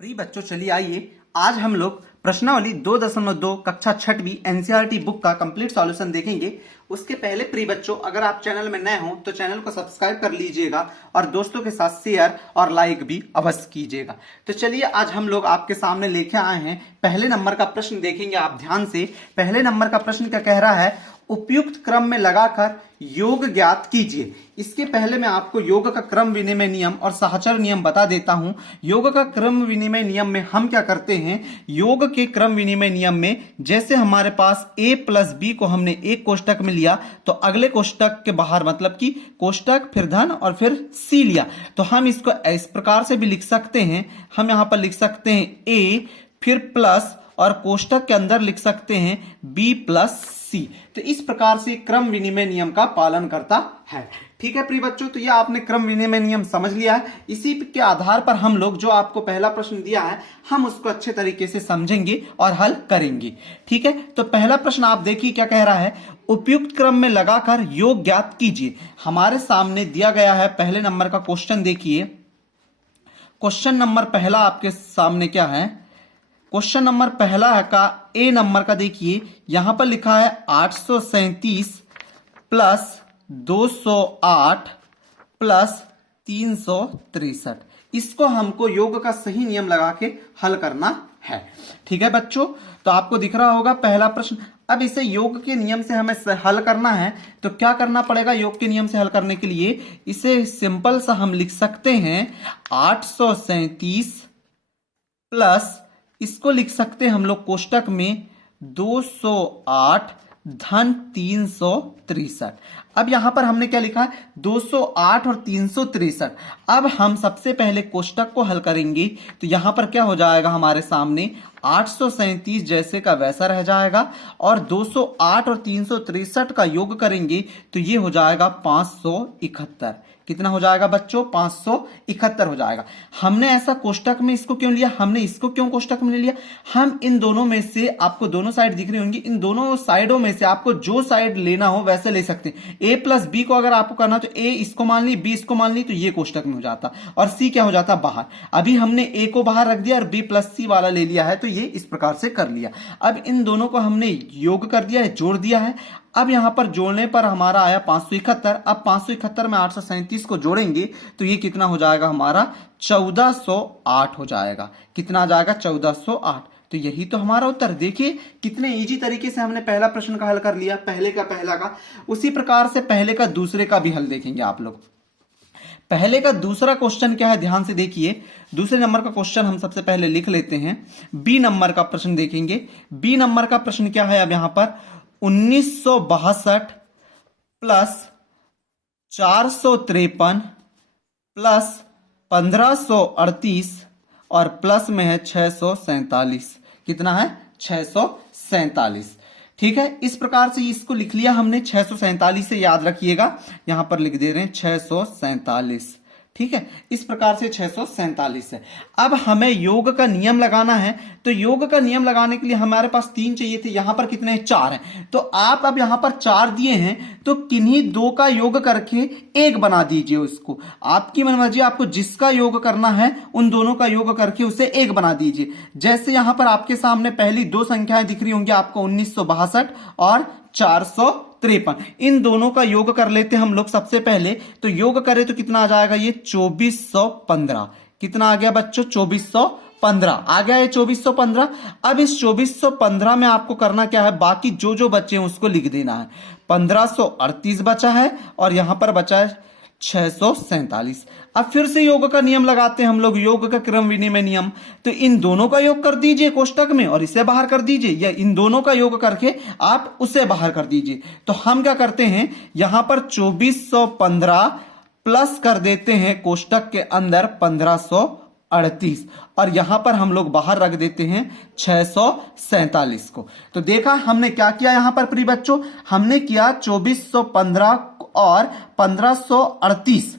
प्रिय बच्चों, चलिए आइए आज हम लोग प्रश्नावली 2.2 कक्षा 6वीं एनसीईआरटी बुक का कंप्लीट सॉल्यूशन देखेंगे। उसके पहले प्रिय बच्चों, अगर आप चैनल में नए हो तो चैनल को सब्सक्राइब कर लीजिएगा और दोस्तों के साथ शेयर और लाइक भी अवश्य कीजिएगा। तो चलिए आज हम लोग आपके सामने लेके आए हैं पहले नंबर का प्रश्न। देखेंगे आप ध्यान से। पहले नंबर का प्रश्न क्या कह रहा है, उपयुक्त क्रम में लगाकर योग ज्ञात कीजिए। इसके पहले मैं आपको योग का क्रम विनिमय नियम और सहचर नियम बता देता हूं। योग का क्रम विनिमय नियम में हम क्या करते हैं, योग के क्रम विनिमय नियम में जैसे हमारे पास a प्लस बी को हमने एक कोष्टक में लिया तो अगले कोष्टक के बाहर मतलब कि कोष्टक फिर धन और फिर सी लिया, तो हम इसको इस प्रकार से भी लिख सकते हैं। हम यहां पर लिख सकते हैं a फिर प्लस और कोष्टक के अंदर लिख सकते हैं b प्लस सी। तो इस प्रकार से क्रम विनिमय नियम का पालन करता है। ठीक है प्रिय बच्चों, तो ये आपने क्रम विनिमय नियम समझ लिया है। इसी के आधार पर हम लोग जो आपको पहला प्रश्न दिया है हम उसको अच्छे तरीके से समझेंगे और हल करेंगे। ठीक है, तो पहला प्रश्न आप देखिए क्या कह रहा है, उपयुक्त क्रम में लगाकर योग ज्ञात कीजिए। हमारे सामने दिया गया है पहले नंबर का क्वेश्चन। देखिए क्वेश्चन नंबर पहला आपके सामने क्या है, क्वेश्चन नंबर पहला है का ए नंबर का। देखिए यहां पर लिखा है 837 प्लस 208 प्लस 363। इसको हमको योग का सही नियम लगा के हल करना है। ठीक है बच्चों, तो आपको दिख रहा होगा पहला प्रश्न। अब इसे योग के नियम से हमें हल करना है तो क्या करना पड़ेगा, योग के नियम से हल करने के लिए इसे सिंपल सा हम लिख सकते हैं 837 प्लस इसको लिख सकते हैं हम लोग कोष्टक में 208 धन 363। अब यहां पर हमने क्या लिखा है 208 और 363। अब हम सबसे पहले कोष्टक को हल करेंगे तो यहां पर क्या हो जाएगा, हमारे सामने 837 जैसे का वैसा रह जाएगा और 208 और 363 का योग करेंगे तो ये हो जाएगा 571। कितना हो जाएगा बच्चों, 571 हो जाएगा। हमने ऐसा कोष्टक में इसको क्यों लिया, हमने इसको क्यों कोष्टक में लिया, हम इन दोनों में से, आपको दोनों साइड दिख रही होंगी, इन दोनों साइडों में से आपको जो साइड लेना हो वैसे ले सकते हैं। a प्लस बी को अगर आपको करना तो a इसको मान ली, b इसको मान ली, तो ये कोष्टक में हो जाता और c क्या हो जाता बाहर। अभी हमने a को बाहर रख दिया और b प्लस सी वाला ले लिया है तो ये इस प्रकार से कर लिया। अब इन दोनों को हमने योग कर दिया है, जोड़ दिया है। अब यहां पर जोड़ने पर हमारा आया 571। अब 571 में 837 को जोड़ेंगे तो ये कितना हो जाएगा, हमारा 1408 हो जाएगा। कितना आ जाएगा, 1408। तो यही तो हमारा उत्तर। देखिए कितने इजी तरीके से हमने पहला प्रश्न का हल कर लिया, पहले का। उसी प्रकार से पहले का दूसरे का भी हल देखेंगे आप लोग। पहले का दूसरा क्वेश्चन क्या है, ध्यान से देखिए। दूसरे नंबर का क्वेश्चन हम सबसे पहले लिख लेते हैं। बी नंबर का प्रश्न देखेंगे। बी नंबर का प्रश्न क्या है, अब यहां पर 1962 प्लस 453 प्लस 1538 और प्लस में है 647। कितना है, 647। ठीक है, इस प्रकार से इसको लिख लिया हमने 647 से, याद रखिएगा यहां पर लिख दे रहे हैं 647। ठीक है, इस प्रकार से 647 है। अब हमें योग का नियम लगाना है तो योग का नियम लगाने के लिए हमारे पास 3 चाहिए थे, यहां पर कितने हैं, 4 हैं। तो आप अब यहां पर 4 दिए हैं तो किन्हीं 2 का योग करके 1 बना दीजिए उसको। आपकी मनमर्जी, आपको जिसका योग करना है उन दोनों का योग करके उसे 1 बना दीजिए। जैसे यहां पर आपके सामने पहली 2 संख्याएं दिख रही होंगी आपको, 1962 और 453। इन दोनों का योग कर लेते हैं हम लोग सबसे पहले। तो योग करें तो कितना आ जाएगा, ये 2415। कितना आ गया बच्चों, 2415 आ गया, ये 2415। अब इस 2415 में आपको करना क्या है, बाकी जो जो बचे हैं उसको लिख देना है। 1538 बचा है और यहां पर बचा है 647। अब फिर से योग का नियम लगाते हैं हम लोग, योग का क्रम विनिमय नियम। तो इन दोनों का योग कर दीजिए कोष्टक में और इसे बाहर कर दीजिए, या इन दोनों का योग करके आप उसे बाहर कर दीजिए। तो हम क्या करते हैं, यहां पर 2415 प्लस कर देते हैं कोष्टक के अंदर 1538 और यहां पर हम लोग बाहर रख देते हैं 647 को। तो देखा हमने क्या किया यहां पर प्रिय बच्चों, हमने किया 2415 और 1538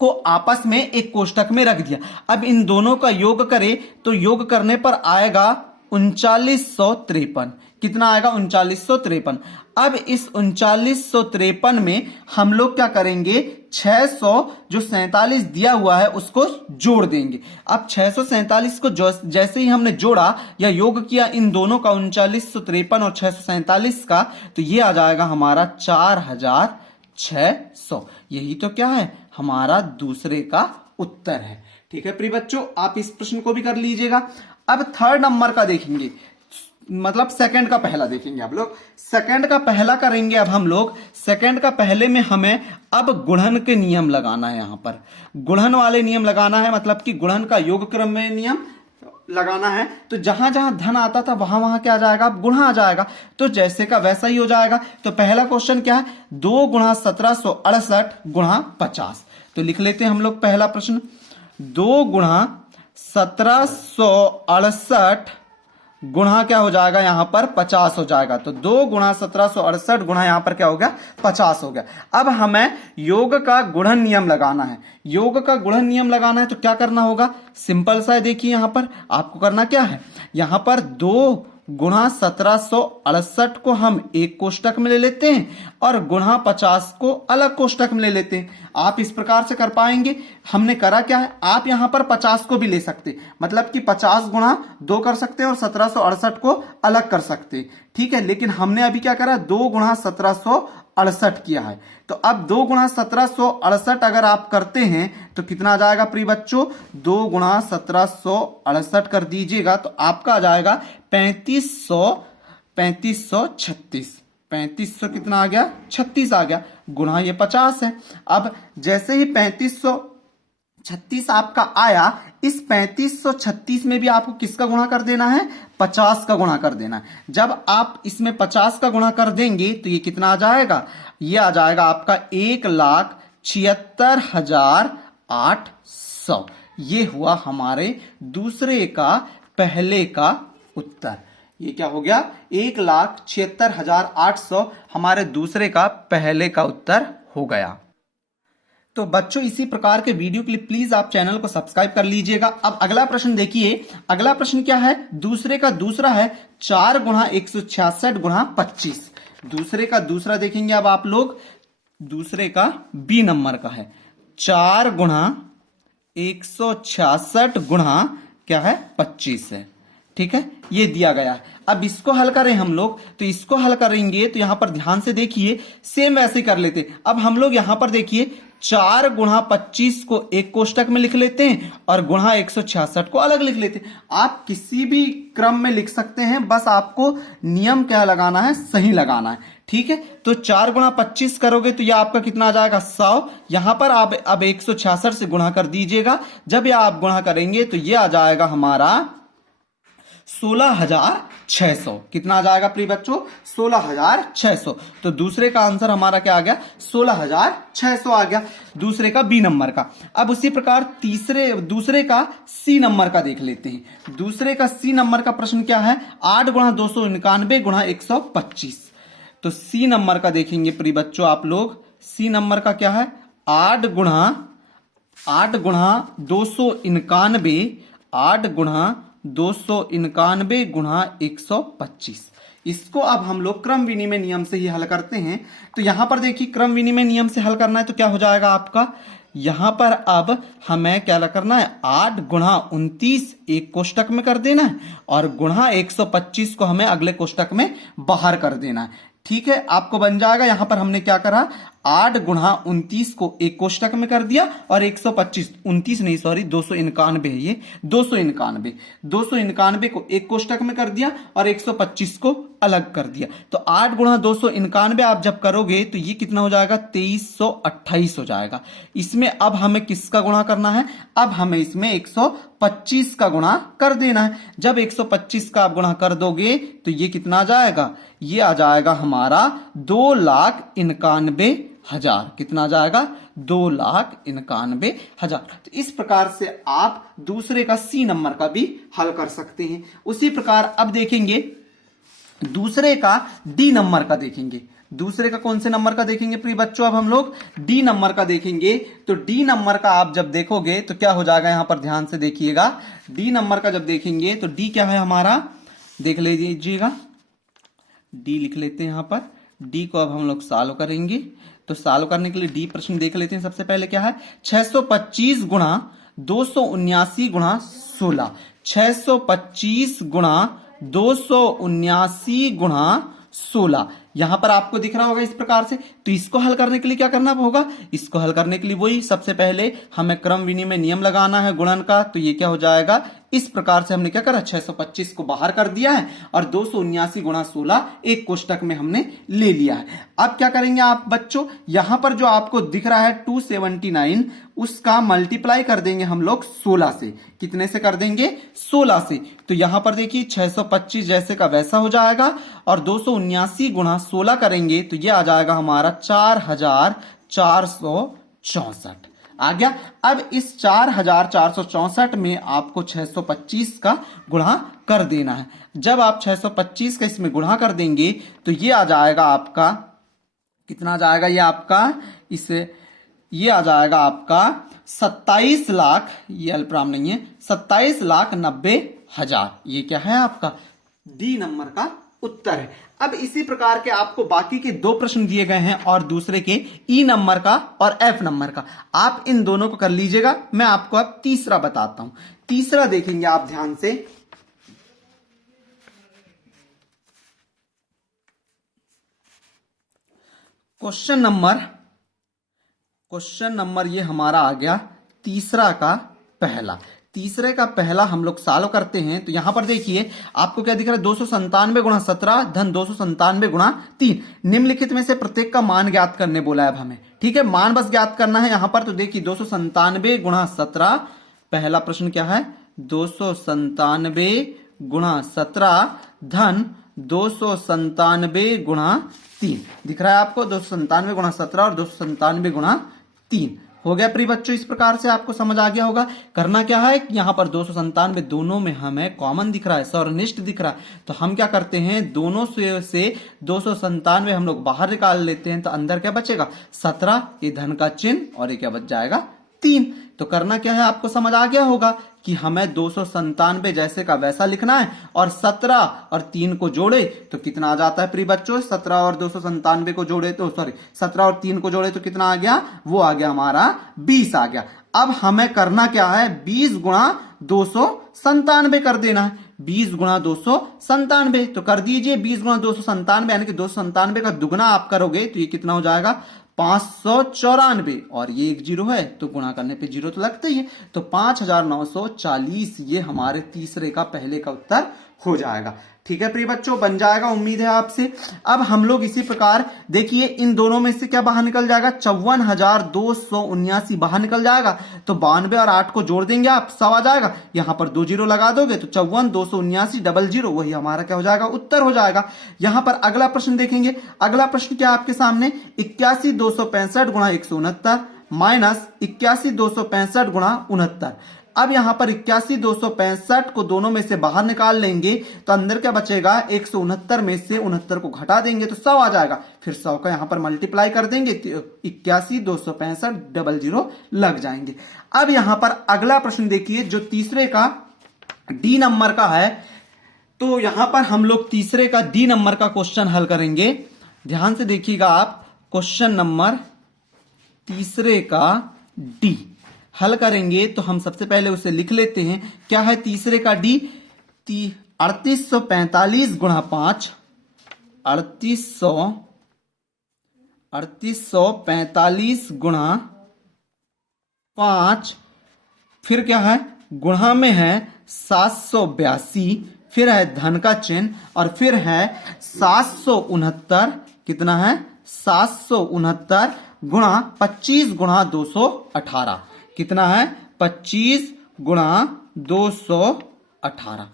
को आपस में एक कोष्टक में रख दिया। अब इन दोनों का योग करें तो योग करने पर आएगा 3953। कितना आएगा 3953। अब इस 3953 में हम लोग क्या करेंगे, 600 जो 47 दिया हुआ है उसको जोड़ देंगे। अब 647 को जैसे ही हमने जोड़ा या योग किया इन दोनों का 3953 और 647 का, तो ये आ जाएगा हमारा 4600। यही तो क्या है, हमारा दूसरे का उत्तर है। ठीक है प्रिय बच्चों, आप इस प्रश्न को भी कर लीजिएगा। अब थर्ड नंबर का देखेंगे, मतलब सेकंड का पहला देखेंगे। आप लोग सेकंड का पहला करेंगे। अब हम लोग सेकंड का पहले में हमें अब गुणन के नियम लगाना है। यहां पर गुणन वाले नियम लगाना है, मतलब कि गुणन का योग क्रम में नियम लगाना है। तो जहां जहां धन आता था वहां वहां क्या आ जाएगा, अब गुणा आ जाएगा। तो जैसे का वैसा ही हो जाएगा। तो पहला क्वेश्चन क्या है, 2 गुणा 1768 गुणा 50। तो लिख लेते हैं हम लोग पहला प्रश्न, 2 गुणा 1768 गुणा क्या हो जाएगा, यहां पर 50 हो जाएगा। तो 2 गुणा 1768 गुणा यहां पर क्या हो गया, 50 हो गया। अब हमें योग का गुणन नियम लगाना है। योग का गुणन नियम लगाना है तो क्या करना होगा, सिंपल सा है। देखिए यहां पर आपको करना क्या है, यहां पर 2 गुणा 1768 को हम एक कोष्टक में ले लेते हैं और गुणा 50 को अलग कोष्टक में ले लेते हैं। आप इस प्रकार से कर पाएंगे। हमने करा क्या है, आप यहां पर 50 को भी ले सकते, मतलब कि 50 गुणा 2 कर सकते हैं और 1768 को अलग कर सकते हैं। ठीक है, लेकिन हमने अभी क्या करा, 2 गुणा 1768 किया है। तो अब 2 गुणा 1768 अगर आप करते हैं तो कितना आ जाएगा प्रिय बच्चों, 2 गुणा 1768 कर दीजिएगा तो आपका आ जाएगा 3536। 3500 कितना आ गया, 36 आ गया, गुणा ये 50 है। अब जैसे ही 3536 आपका आया, इस 3536 में भी आपको किसका गुणा कर देना है, 50 का गुणा कर देना है। जब आप इसमें 50 का गुणा कर देंगे तो ये कितना आ जाएगा, ये आ जाएगा आपका 1,76,800। ये हुआ हमारे दूसरे का पहले का उत्तर। ये क्या हो गया, 1,76,800 हमारे दूसरे का पहले का उत्तर हो गया। तो बच्चों इसी प्रकार के वीडियो के लिए प्लीज आप चैनल को सब्सक्राइब कर लीजिएगा। अब अगला प्रश्न देखिए, अगला प्रश्न क्या है, दूसरे का दूसरा है 4 गुणा 166 गुणा 25। दूसरे का दूसरा देखेंगे अब आप लोग, दूसरे का बी नंबर का है, 4 गुणा 166 गुणा क्या है 25 है। ठीक है, ये दिया गया है। अब इसको हल करें हम लोग, तो इसको हल करेंगे तो यहां पर ध्यान से देखिए, सेम वैसे ही कर लेते। अब हम लोग यहां पर देखिए 4 गुणा 25 को एक कोष्टक में लिख लेते हैं और गुणा 166 को अलग लिख लेते हैं। आप किसी भी क्रम में लिख सकते हैं, बस आपको नियम क्या लगाना है, सही लगाना है। ठीक है, तो 4 गुणा 25 करोगे तो यह आपका कितना आ जाएगा 100। यहां पर आप अब 166 से गुणा कर दीजिएगा। जब यह आप गुणा करेंगे तो यह आ जाएगा हमारा 16,600। कितना आ जाएगा प्रिय बच्चों, 16,600। तो दूसरे का आंसर हमारा क्या आ गया, 16,600 आ गया, दूसरे का बी नंबर का। अब उसी प्रकार दूसरे का सी नंबर का देख लेते हैं। दूसरे का सी नंबर का प्रश्न क्या है, 8 गुणा 299 गुणा 125। तो सी नंबर का देखेंगे प्रिय बच्चों आप लोग, सी नंबर का क्या है, 8 गुणा 299, 8 गुणा 299 गुणा 125। इसको अब हम लोग क्रम विनिमय नियम से ही हल करते हैं। तो यहां पर देखिए क्रम विनिमय नियम से हल करना है तो क्या हो जाएगा आपका, यहां पर अब हमें क्या करना है, 8 गुणा 29 एक कोष्टक में कर देना है और गुणा 125 को हमें अगले कोष्टक में बाहर कर देना है। ठीक है, आपको बन जाएगा, यहां पर हमने क्या करा, 8 गुणा 29 को एक कोष्टक में कर दिया और 125, 29 नहीं सॉरी 299 है, ये 299 को एक कोष्टक में कर दिया और 125 को अलग कर दिया। तो 8 गुणा 299 आप जब करोगे तो ये कितना हो जाएगा, 2328 हो जाएगा। इसमें अब हमें किसका गुणा करना है, अब हमें इसमें 125 का गुणा कर देना है। जब 125 का आप गुणा कर दोगे तो ये कितना आ जाएगा, ये आ जाएगा हमारा 2,91,000। कितना आ जाएगा, 2,91,000। तो इस प्रकार से आप दूसरे का सी नंबर का भी हल कर सकते हैं। उसी प्रकार अब देखेंगे दूसरे का डी नंबर का देखेंगे। दूसरे का कौन से नंबर का देखेंगे प्रिय बच्चों, अब हम लोग डी नंबर का देखेंगे। तो डी नंबर का आप जब देखोगे तो क्या हो जाएगा, यहां पर ध्यान से देखिएगा, डी नंबर का जब देखेंगे तो डी क्या है हमारा, देख लीजिएगा, डी लिख लेते हैं यहाँ पर। डी को अब हम लोग सॉल्व करेंगे। तो सॉल्व करने के लिए डी प्रश्न देख लेते हैं। सबसे पहले क्या है, 625 गुणा 279 गुणा 16, 625 गुणा 279 गुणा 16 यहां पर आपको दिख रहा होगा इस प्रकार से। तो इसको हल करने के लिए क्या करना होगा, इसको हल करने के लिए वही सबसे पहले हमें क्रम विनिमय नियम लगाना है गुणन का। तो ये क्या हो जाएगा, इस प्रकार से हमने क्या करा, 625 को बाहर कर दिया है और 279 गुणा 16 एक कोष्टक में हमने ले लिया है। अब क्या करेंगे आप बच्चों, यहां पर जो आपको दिख रहा है 279 उसका मल्टीप्लाई कर देंगे हम लोग 16 से। कितने से कर देंगे, 16 से। तो यहां पर देखिए 625 जैसे का वैसा हो जाएगा और 279 गुणा 16 करेंगे तो ये आ जाएगा हमारा 4464 आ गया। अब इस 4464 में आपको 625 का गुणा कर देना है। जब आप 625 का इसमें गुणा कर देंगे तो ये आ जाएगा आपका, कितना आ जाएगा ये आपका, ये आ जाएगा आपका 27 लाख, ये अल्पविराम नहीं है, 27,90,000। ये क्या है आपका डी नंबर का उत्तर है। अब इसी प्रकार के आपको बाकी के दो प्रश्न दिए गए हैं और दूसरे के ई नंबर का और एफ नंबर का। आप इन दोनों को कर लीजिएगा। मैं आपको अब तीसरा बताता हूं। तीसरा देखेंगे आप ध्यान से। क्वेश्चन नंबर ये हमारा आ गया तीसरा का पहला। तीसरे का पहला हम लोग सॉल्व करते हैं। तो यहां पर देखिए आपको क्या दिख रहा है, 297 गुणा 17 धन 297 गुणा 3। निम्नलिखित में से प्रत्येक का मान ज्ञात करने बोला है अब हमें। ठीक है, मान बस ज्ञात करना है यहां पर। तो देखिए 297 गुणा 17, पहला प्रश्न क्या है, 297 गुणा 17 धन 297 गुणा 3 दिख रहा है आपको। 297 गुणा 17 और 297 गुणा 3 हो गया प्रिय बच्चों। इस प्रकार से आपको समझ आ गया होगा। करना क्या है, यहां पर 297 दोनों में हमें कॉमन दिख रहा है, सर्वनिष्ठ दिख रहा है। तो हम क्या करते हैं, दोनों से 297 हम लोग बाहर निकाल लेते हैं। तो अंदर क्या बचेगा, 17, ये धन का चिन्ह और ये क्या बच जाएगा 3। तो करना क्या है आपको समझ आ गया होगा कि हमें 297 जैसे का वैसा लिखना है और 17 और 3 को जोड़े तो कितना आ जाता है प्रिय बच्चों, 17 और 297 को जोड़े तो 17 और 3 को जोड़े तो कितना आ गया, वो आ गया हमारा 20 आ गया। अब हमें करना क्या है, 20 गुणा 297 कर देना है। 20 गुणा 297 तो कर दीजिए। 20 गुणा 297 यानी कि 297 का दुगना आप करोगे तो ये कितना हो जाएगा, 594। और ये एक जीरो है तो गुणा करने पे जीरो तो लगता ही है। तो 5940 ये हमारे तीसरे का पहले का उत्तर हो जाएगा। ठीक है प्रिय बच्चों, बन जाएगा, उम्मीद है आपसे। अब हम लोग इसी प्रकार देखिए इन दोनों में से क्या बाहर निकल जाएगा, 54,279 बाहर निकल जाएगा। तो 92 और 8 को जोड़ देंगे आप, 100 आ जाएगा। यहां पर 2 जीरो लगा दोगे तो 54,279 00, वही हमारा क्या हो जाएगा, उत्तर हो जाएगा। यहां पर अगला प्रश्न देखेंगे। अगला प्रश्न क्या आपके सामने, 81,265 गुणा 169 माइनस 81,265 गुणा 69। अब यहां पर 81,265 को दोनों में से बाहर निकाल लेंगे तो अंदर क्या बचेगा, 169 में से 69 को घटा देंगे तो 100 आ जाएगा। फिर 100 का यहां पर मल्टीप्लाई कर देंगे तो 81,265 00 लग जाएंगे। अब यहां पर अगला प्रश्न देखिए जो तीसरे का डी नंबर का है। तो यहां पर हम लोग तीसरे का डी नंबर का क्वेश्चन हल करेंगे। ध्यान से देखिएगा आप, क्वेश्चन नंबर तीसरे का डी हल करेंगे तो हम सबसे पहले उसे लिख लेते हैं। क्या है तीसरे का डी, 3845 गुणा 5, 3845 गुणा 5, फिर क्या है गुणा में है 782, फिर है धन का चिन्ह और फिर है 769। कितना है, 769 गुणा 25 गुणा 218। कितना है, 25 गुणा 218।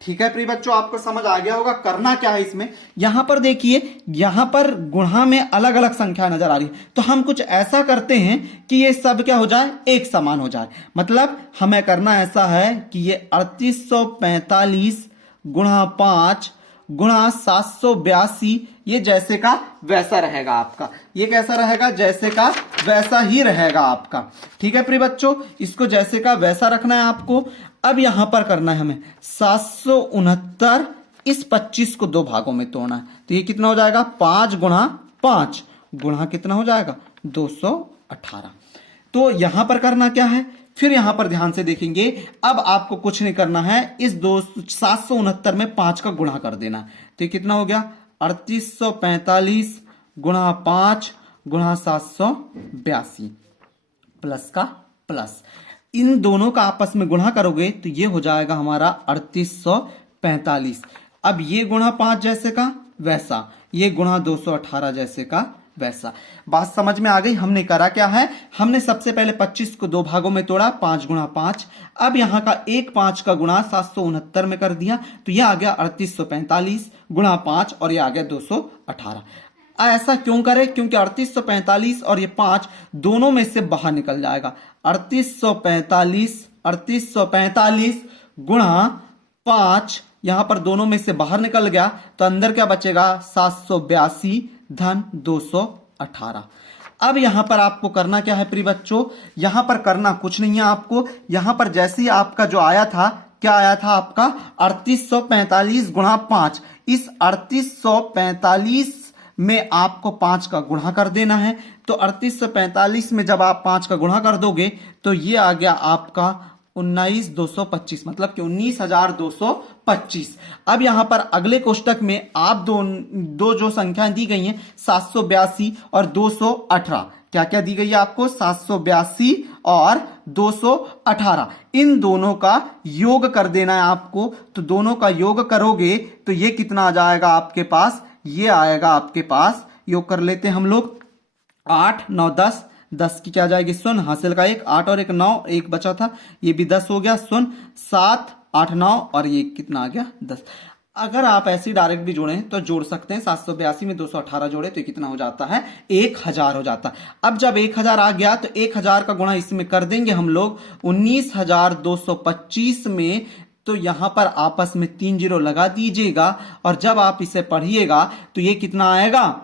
ठीक है प्रिय बच्चों, आपको समझ आ गया होगा। करना क्या है इसमें, यहां पर देखिए यहां पर गुणा में अलग अलग संख्या नजर आ रही है। तो हम कुछ ऐसा करते हैं कि ये सब क्या हो जाए, एक समान हो जाए। मतलब हमें करना ऐसा है कि ये 3845 गुणा 5 गुणा 782 ये जैसे का वैसा रहेगा आपका। ये कैसा रहेगा, जैसे का वैसा ही रहेगा आपका। ठीक है प्रिय बच्चों, इसको जैसे का वैसा रखना है आपको। अब यहां पर करना है हमें 769 इस 25 को दो भागों में तोड़ना है। तो ये कितना हो जाएगा 5 गुणा 5 गुणा कितना हो जाएगा 218। तो यहां पर करना क्या है, फिर यहां पर ध्यान से देखेंगे, अब आपको कुछ नहीं करना है, इस 769 में 5 का गुणा कर देना। तो ये कितना हो गया 3845 गुणा 5 गुणा 782 प्लस का प्लस, इन दोनों का आपस में गुणा करोगे तो ये हो जाएगा हमारा 3845। अब ये गुणा 5 जैसे का वैसा, ये गुणा 218 जैसे का वैसा। बात समझ में आ गई। हमने करा क्या है, हमने सबसे पहले 25 को दो भागों में तोड़ा 5 गुणा 5, अब यहां का एक 5 का गुणा 769 में कर दिया, तो यह आ गया 3845 गुणा 5 और यह आ गया 218। ऐसा क्यों करें, क्योंकि 3845 और ये 5 दोनों में से बाहर निकल जाएगा। 3845 गुणा 5 यहां पर दोनों में से बाहर निकल गया, तो अंदर क्या बचेगा 782 धन 218। अब यहां पर आपको करना क्या है प्रिय बच्चों, यहां पर करना कुछ नहीं है आपको, यहां पर जैसे ही आपका जो आया था, क्या आया था आपका 3845 गुणा 5, इस 3845 में आपको 5 का गुणा कर देना है। तो 3845 में जब आप 5 का गुणा कर दोगे तो ये आ गया आपका 19225, मतलब कि 19225। अब यहां पर अगले कोष्टक में आप दो जो संख्या दी गई हैं 782 और 218, क्या क्या दी गई है आपको 782 और 218, इन दोनों का योग कर देना है आपको। तो दोनों का योग करोगे तो ये कितना आ जाएगा आपके पास, ये आएगा आपके पास, योग कर लेते हैं हम लोग, 8 9 10, 10 की क्या जाएगी शून्य, हासिल का 1, 8 और 1 9, 1 बचा था, ये भी 10 हो गया, शून्य 7 8 9 और ये कितना आ गया 10। अगर आप ऐसे डायरेक्ट भी जोड़ें तो जोड़ सकते हैं, 782 में 218 जोड़े तो कितना हो जाता है 1000 हो जाता है। अब जब 1000 आ गया तो 1000 का गुणा इसमें कर देंगे हम लोग 19225 में, तो यहां पर आपस में 3 जीरो लगा दीजिएगा और जब आप इसे पढ़िएगा तो ये कितना आएगा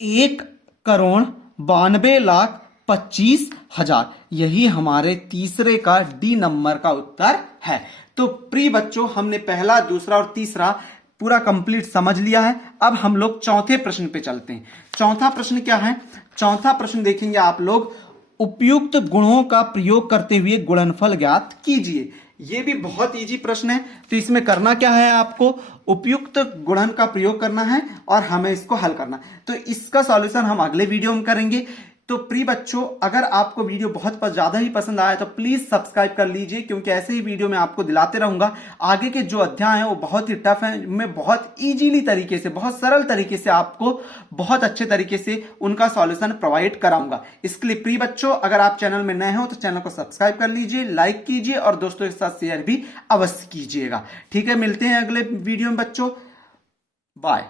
1,92,25,000। यही हमारे तीसरे का डी नंबर का उत्तर है। तो प्रिय बच्चों, हमने पहला, दूसरा और तीसरा पूरा कंप्लीट समझ लिया है। अब हम लोग चौथे प्रश्न पे चलते हैं। चौथा प्रश्न क्या है, चौथा प्रश्न देखेंगे आप लोग, उपयुक्त गुणों का प्रयोग करते हुए गुणनफल ज्ञात कीजिए। ये भी बहुत इजी प्रश्न है। तो इसमें करना क्या है, आपको उपयुक्त गुणन का प्रयोग करना है और हमें इसको हल करना है। तो इसका सॉल्यूशन हम अगले वीडियो में करेंगे। तो प्रिय बच्चों, अगर आपको वीडियो बहुत ज्यादा ही पसंद आया तो प्लीज सब्सक्राइब कर लीजिए, क्योंकि ऐसे ही वीडियो मैं आपको दिलाते रहूंगा। आगे के जो अध्याय हैं वो बहुत ही टफ हैं, मैं बहुत इजीली तरीके से, बहुत सरल तरीके से आपको बहुत अच्छे तरीके से उनका सॉल्यूशन प्रोवाइड कराऊंगा। इसके लिए प्रिय बच्चों, अगर आप चैनल में नए हो तो चैनल को सब्सक्राइब कर लीजिए, लाइक कीजिए और दोस्तों के साथ शेयर भी अवश्य कीजिएगा। ठीक है, मिलते हैं अगले वीडियो में बच्चों, बाय।